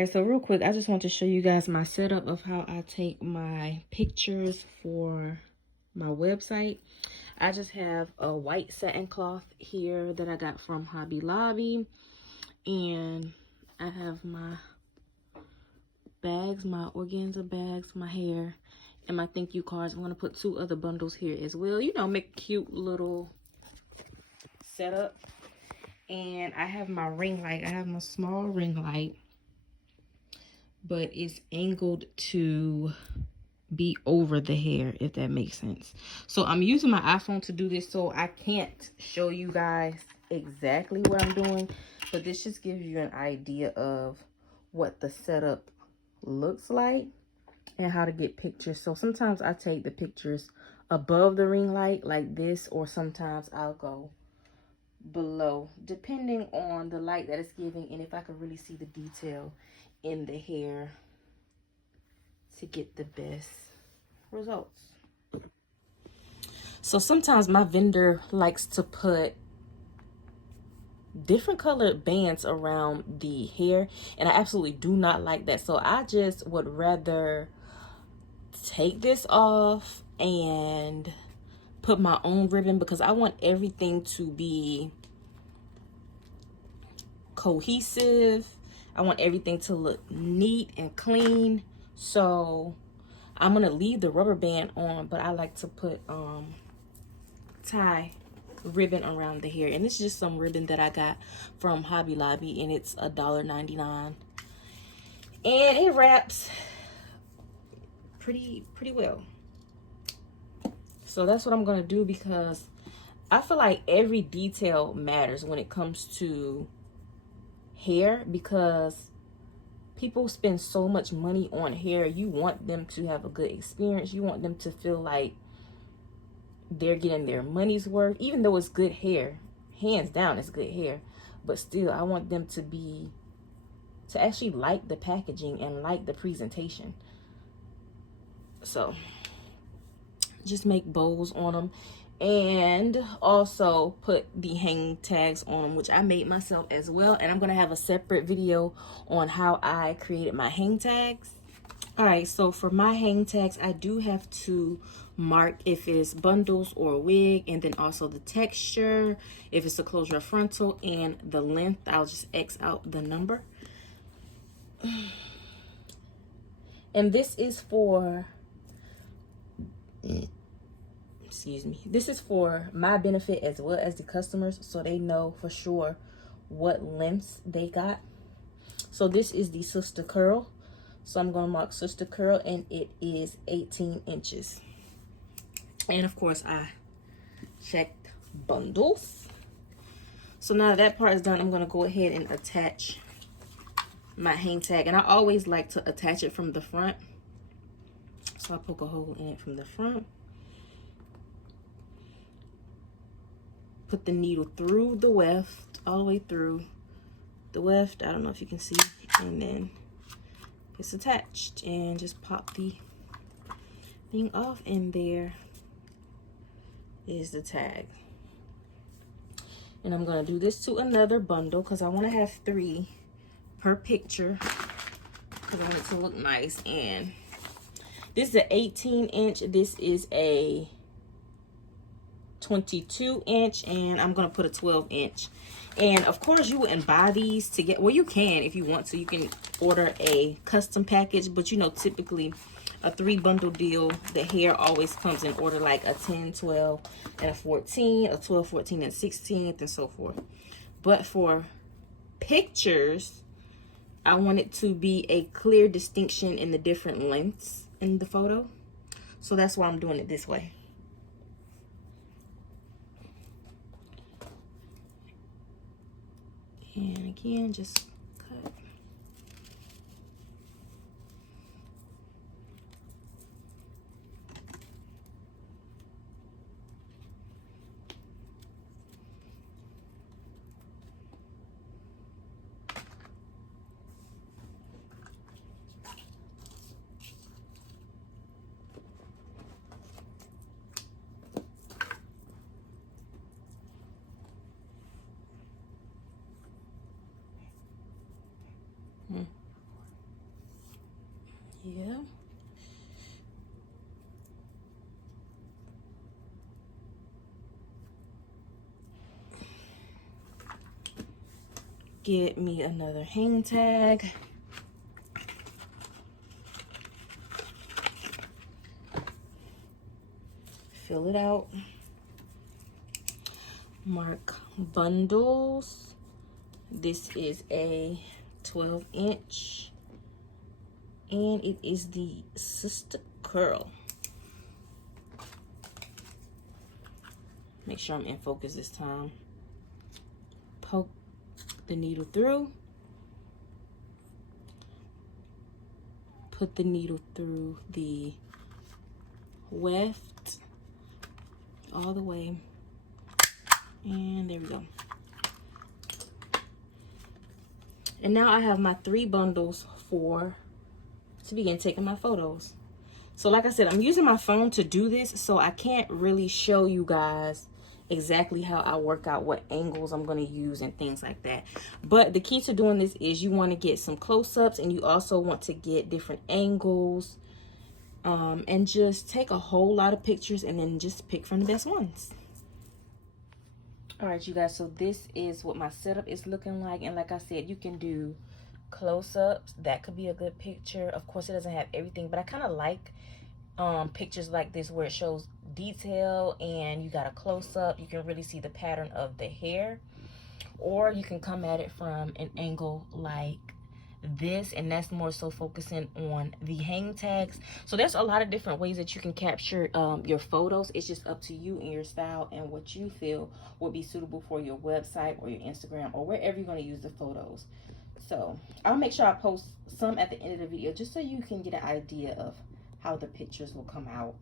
Alright, so real quick, I just want to show you guys my setup of how I take my pictures for my website. I just have a white satin cloth here that I got from Hobby Lobby, and I have my bags, my organza bags, my hair, and my thank you cards. I'm going to put 2 other bundles here as well, you know, make a cute little setup. And I have my ring light. I have my small ring light, but it's angled to be over the hair, if that makes sense. So I'm using my iPhone to do this, so I can't show you guys exactly what I'm doing, but this just gives you an idea of what the setup looks like and how to get pictures. So sometimes I take the pictures above the ring light like this, or sometimes I'll go below, depending on the light that it's giving and if I can really see the detail in the hair to get the best results. So sometimes my vendor likes to put different colored bands around the hair, and I absolutely do not like that. So I just would rather take this off and put my own ribbon, because I want everything to be cohesive. I want everything to look neat and clean. So I'm gonna leave the rubber band on, but I like to put tie ribbon around the hair, and it's just some ribbon that I got from Hobby Lobby, and it's $1.99, and it wraps pretty well. So that's what I'm gonna do, because I feel like every detail matters when it comes to hair, because people spend so much money on hair. You want them to have a good experience. You want them to feel like they're getting their money's worth, even though it's good hair. Hands down, it's good hair. But still, I want them to actually like the packaging and like the presentation. So just make bows on them, and also put the hang tags on them, which I made myself as well. And I'm going to have a separate video on how I created my hang tags. All right, so for my hang tags, I do have to mark if it's bundles or wig, and then also the texture, if it's a closure or frontal, and the length. I'll just X out the number. And this is for, excuse me, this is for my benefit as well as the customers, so they know for sure what lengths they got. So this is the sister curl. So I'm going to mark sister curl, and it is 18 inches. And of course, I checked bundles. So now that part is done, I'm going to go ahead and attach my hang tag. And I always like to attach it from the front. So I poke a hole in it from the front. Put the needle through the weft, all the way through the weft. I don't know if you can see. And then it's attached, and just pop the thing off, and there is the tag. And I'm going to do this to another bundle, because I want to have 3 per picture, because I want it to look nice. And this is an 18 inch, this is a 22 inch, and I'm going to put a 12 inch. And of course, you wouldn't buy these to get, well, you can if you want to. You can order a custom package, but you know, typically a 3 bundle deal, the hair always comes in order, like a 10, 12, and a 14, a 12, 14, and 16th, and so forth. But for pictures, I want it to be a clear distinction in the different lengths in the photo. So that's why I'm doing it this way. And again, just cut. Yeah. Get me another hang tag. Fill it out. Mark bundles. This is a 12-inch. And it is the Sister Curl. Make sure I'm in focus this time. Poke the needle through. Put the needle through the weft all the way. And there we go. And now I have my 3 bundles to begin taking my photos. So like I said, I'm using my phone to do this, so I can't really show you guys exactly how I work out what angles I'm going to use and things like that. But the key to doing this is you want to get some close-ups, and you also want to get different angles, and just take a whole lot of pictures and then just pick from the best ones. All right, you guys, so this is what my setup is looking like. And like I said, you can do close-ups. That could be a good picture. Of course, it doesn't have everything, but I kind of like pictures like this where it shows detail and you got a close-up. You can really see the pattern of the hair. Or you can come at it from an angle like this, and that's more so focusing on the hang tags. So there's a lot of different ways that you can capture your photos. It's just up to you and your style and what you feel would be suitable for your website or your Instagram or wherever you're going to use the photos. So I'll make sure I post some at the end of the video just so you can get an idea of how the pictures will come out.